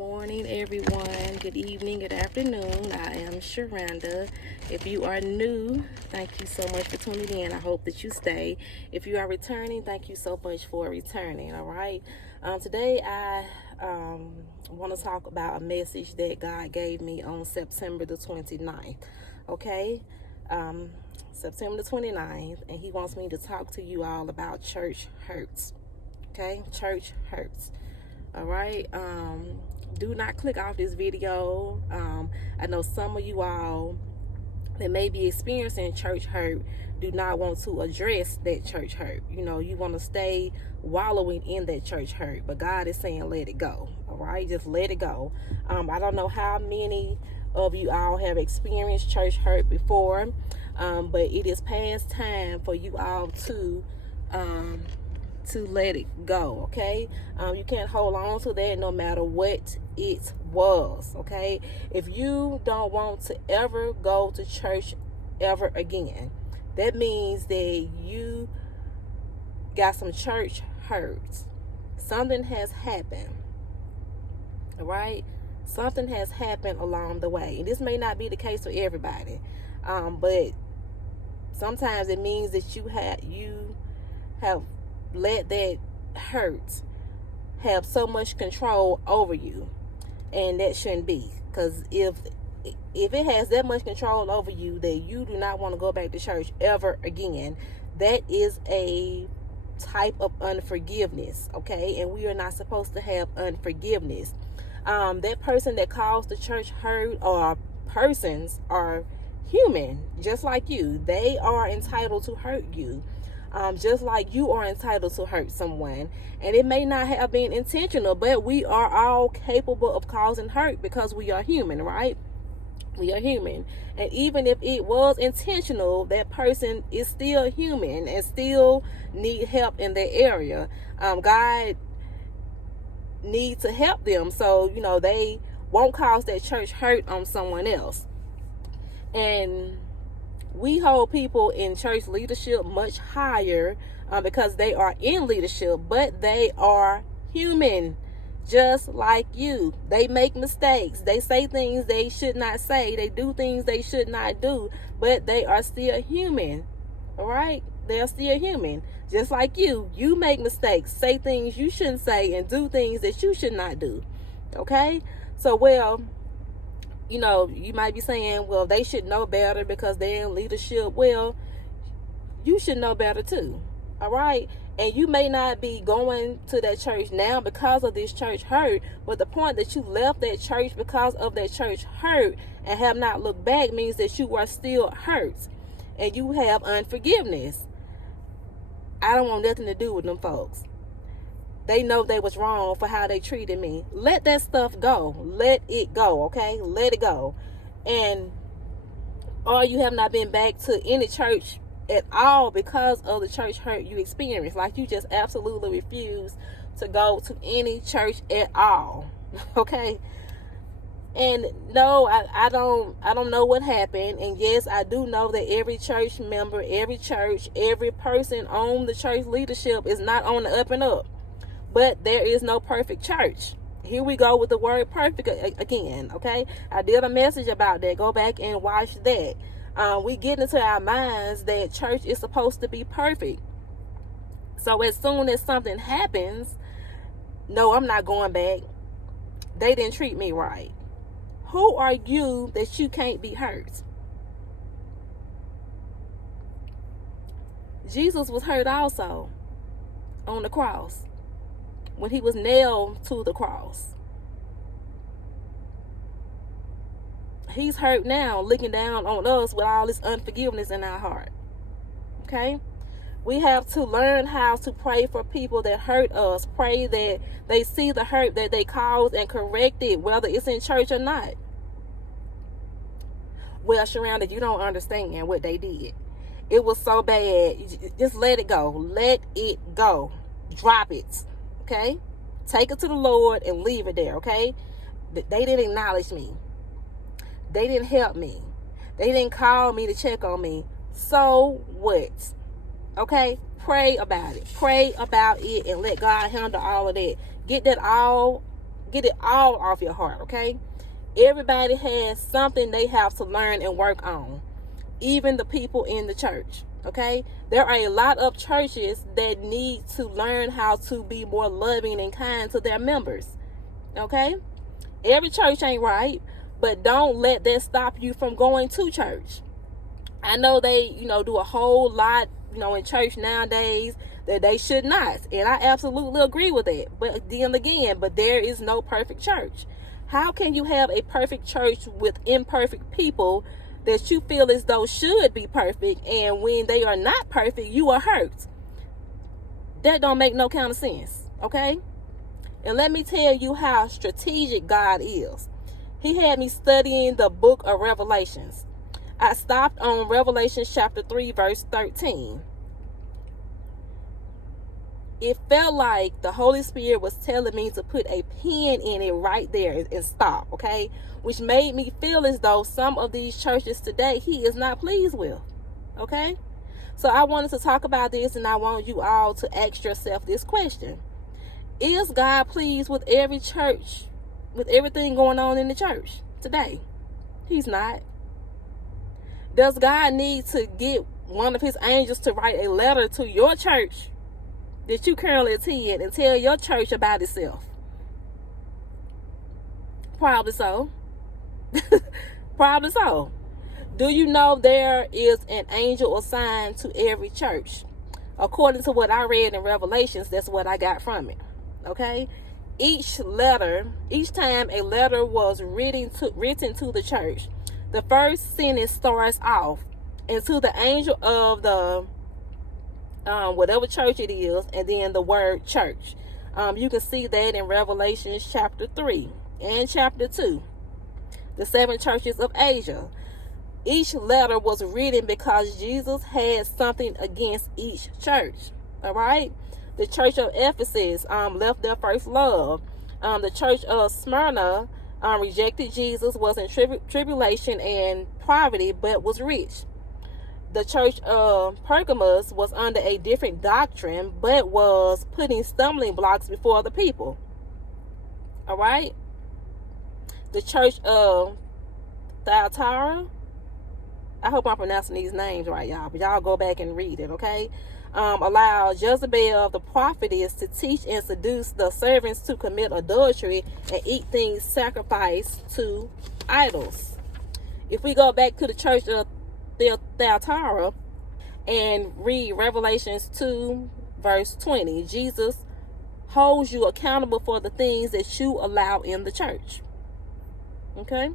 morning, everyone. Good evening, good afternoon. I am Sharanda. If you are new, thank you so much for tuning in. I hope that you stay. If you are returning, thank you so much for returning. All right. Today, I want to talk about a message that God gave me on September the 29th. Okay. September the 29th, and He wants me to talk to you all about church hurts. Okay. Church hurts. All right. Do not click off this video. I know some of you all that may be experiencing church hurt do not want to address that church hurt. You know, you want to stay wallowing in that church hurt, but God is saying let it go. All right, just let it go. I don't know how many of you all have experienced church hurt before, but it is past time for you all to let it go. Okay. You can't hold on to that no matter what it was. Okay. If you don't want to ever go to church ever again, that means that you got some church hurt. Something has happened. All right. Something has happened along the way, and this may not be the case for everybody, but sometimes it means that you have let that hurt have so much control over you, and that shouldn't be. Because if it has that much control over you that you do not want to go back to church ever again, that is a type of unforgiveness. Okay, and we are not supposed to have unforgiveness. That person that caused the church hurt, or persons, are human just like you. They are entitled to hurt you, just like you are entitled to hurt someone. And it may not have been intentional, but we are all capable of causing hurt because we are human, right? We are human. And even if it was intentional, that person is still human and still need help in that area. God needs to help them, so they won't cause that church hurt on someone else. And we hold people in church leadership much higher because they are in leadership, but they are human just like you. They make mistakes. They say things they should not say. They do things they should not do, but they are still human. All right? They are still human just like you. You make mistakes, say things you shouldn't say, and do things that you should not do. Okay? So, you might be saying, well, they should know better because they're in leadership. Well, you should know better too. All right? And you may not be going to that church now because of this church hurt, but the point that you left that church because of that church hurt and have not looked back means that you are still hurt and you have unforgiveness. I don't want nothing to do with them folks. They know they was wrong for how they treated me. Let that stuff go. Let it go, okay? Let it go. Or you have not been back to any church at all because of the church hurt you experienced. Like you just absolutely refuse to go to any church at all, okay? And no, I don't know what happened. And yes, I do know that every church member, every church, every person on the church leadership is not on the up and up. But there is no perfect church. Here we go with the word perfect again, okay? I did a message about that. Go back and watch that. We get into our minds that church is supposed to be perfect. So as soon as something happens, no, I'm not going back. They didn't treat me right. Who are you that you can't be hurt? Jesus was hurt also on the cross, when he was nailed to the cross. He's hurt now, looking down on us with all this unforgiveness in our heart. Okay? We have to learn how to pray for people that hurt us. Pray that they see the hurt that they caused and correct it, whether it's in church or not. Well, Sharanda, you don't understand what they did. It was so bad. Just let it go. Let it go. Drop it. Okay? Take it to the Lord and leave it there, okay? They didn't acknowledge me. They didn't help me. They didn't call me to check on me. So what? Okay? Pray about it. Pray about it and let God handle all of that. Get that all Get it all off your heart, okay? Everybody has something they have to learn and work on. Even the people in the church, okay? There are a lot of churches that need to learn how to be more loving and kind to their members, okay? Every church ain't right, but don't let that stop you from going to church. I know they, do a whole lot, in church nowadays that they should not. And I absolutely agree with that. But then again, there is no perfect church. How can you have a perfect church with imperfect people that you feel as though should be perfect, and when they are not perfect, you are hurt? That don't make no kind of sense, okay? And let me tell you how strategic God is. He had me studying the book of Revelations. I stopped on Revelation chapter 3, verse 13. It felt like the Holy Spirit was telling me to put a pin in it right there and stop, okay? Which made me feel as though some of these churches today, he is not pleased with, okay? So I wanted to talk about this, and I want you all to ask yourself this question. Is God pleased with every church, with everything going on in the church today? He's not. Does God need to get one of his angels to write a letter to your church that you currently attend and tell your church about itself? Probably so. Probably so. Do you know there is an angel assigned to every church? According to what I read in Revelations, that's what I got from it. Okay? Each time a letter was written to the church, the first sentence starts off, and to the angel of the whatever church it is, and then the word church. You can see that in Revelation chapter 3 and chapter 2. The 7 churches of Asia. Each letter was written because Jesus had something against each church. All right? The church of Ephesus left their first love. The church of Smyrna rejected Jesus, was in tribulation and poverty, but was rich. The church of Pergamos was under a different doctrine, but was putting stumbling blocks before the people. All right? The church of Thyatira, I hope I'm pronouncing these names right, y'all, but y'all go back and read it, okay? Allowed Jezebel, the prophetess, to teach and seduce the servants to commit adultery and eat things sacrificed to idols. If we go back to the church of Thyatira and read Revelations 2, verse 20, Jesus holds you accountable for the things that you allow in the church. Okay?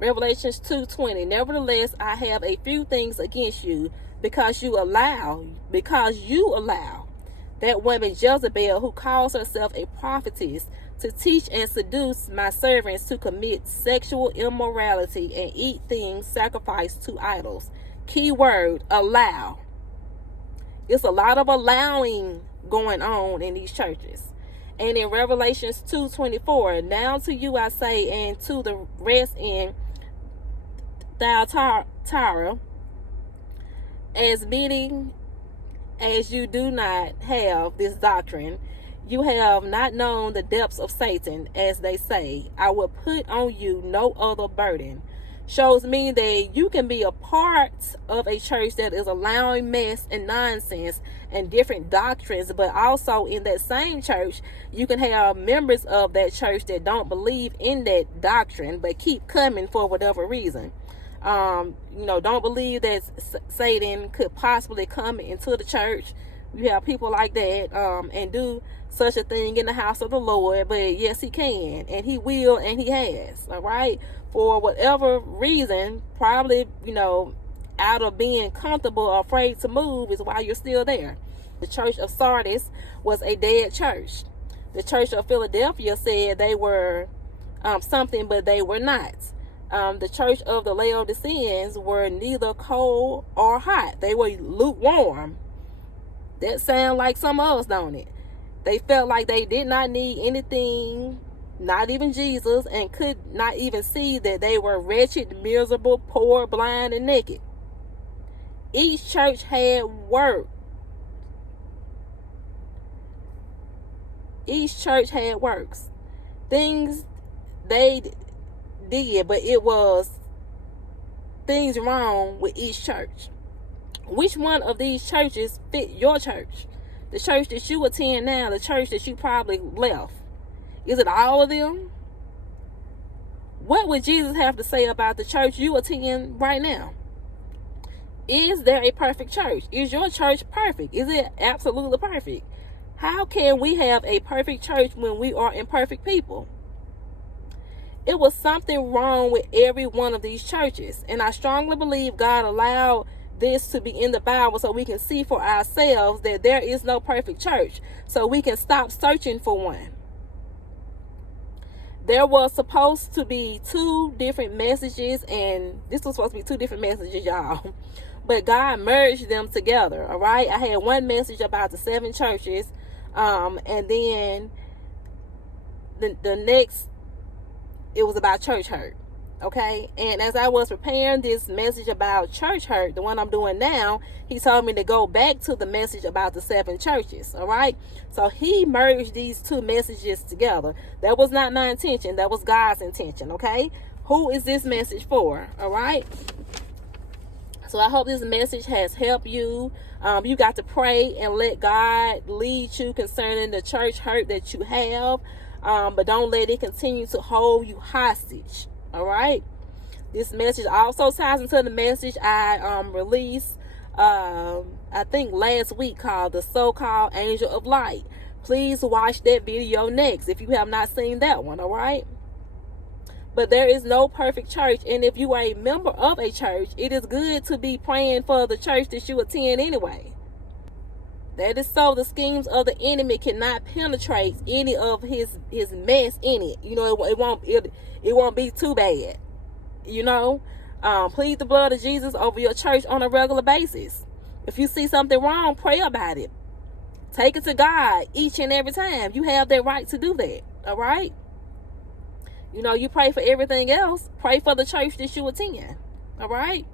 Revelations 2:20. Nevertheless, I have a few things against you, because you allow that woman Jezebel, who calls herself a prophetess, to teach and seduce my servants to commit sexual immorality and eat things sacrificed to idols. Key word, allow. It's a lot of allowing going on in these churches. And in Revelations 2:24, now to you I say, and to the rest in Thyatira, as many as you do not have this doctrine, you have not known the depths of Satan, as they say. I will put on you no other burden. Shows me that you can be a part of a church that is allowing mess and nonsense and different doctrines, but also in that same church, you can have members of that church that don't believe in that doctrine, but keep coming for whatever reason. Don't believe that Satan could possibly come into the church. You have people like that and do such a thing in the house of the Lord, but yes, he can, and he will, and he has. All right, for whatever reason, probably out of being comfortable or afraid to move is why you're still there. The church of Sardis was a dead church. The church of Philadelphia said they were something, but they were not. The church of the Laodiceans were neither cold or hot. They were lukewarm. That sounds like some of us, don't it? They felt like they did not need anything, not even Jesus, and could not even see that they were wretched, miserable, poor, blind, and naked. Each church had work. Each church had works. things they did, but it was things wrong with each church. Which one of these churches fit your church? The church that you attend now, the church that you probably left. Is it all of them? What would Jesus have to say about the church you attend right now? Is there a perfect church? Is your church perfect? Is it absolutely perfect? How can we have a perfect church when we are imperfect people? It was something wrong with every one of these churches. And I strongly believe God allowed this to be in the Bible so we can see for ourselves that there is no perfect church. So we can stop searching for one. There was supposed to be 2 different messages, and this was supposed to be 2 different messages, y'all. But God merged them together, all right? I had one message about the 7 churches, and then the next, it was about church hurt, okay? And as I was preparing this message about church hurt, the one I'm doing now, he told me to go back to the message about the 7 churches, all right? So he merged these 2 messages together. That was not my intention. That was God's intention, okay? Who is this message for, all right? So I hope this message has helped you. You got to pray and let God lead you concerning the church hurt that you have. But don't let it continue to hold you hostage. All right. This message also ties into the message I released, I think last week, called The So-Called Angel of Light. Please watch that video next if you have not seen that one. All right. But there is no perfect church. And if you are a member of a church, it is good to be praying for the church that you attend anyway. That is so the schemes of the enemy cannot penetrate any of his mess in it. You know, it won't be too bad. You know, plead the blood of Jesus over your church on a regular basis. If you see something wrong, pray about it. Take it to God each and every time. You have that right to do that. All right. You know, you pray for everything else. Pray for the church that you attend. All right.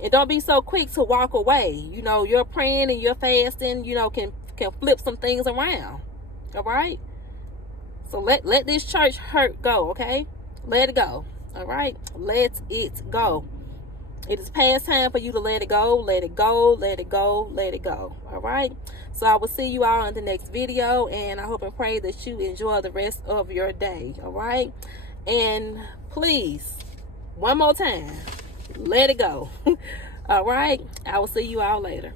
And don't be so quick to walk away. You know, your praying and your fasting, you know, can flip some things around. All right. So let this church hurt go. Okay. Let it go. All right. Let it go. It is past time for you to let it go. Let it go. Let it go. Let it go. All right. So I will see you all in the next video. And I hope and pray that you enjoy the rest of your day. All right. And please, one more time, let it go. All right. I will see you all later.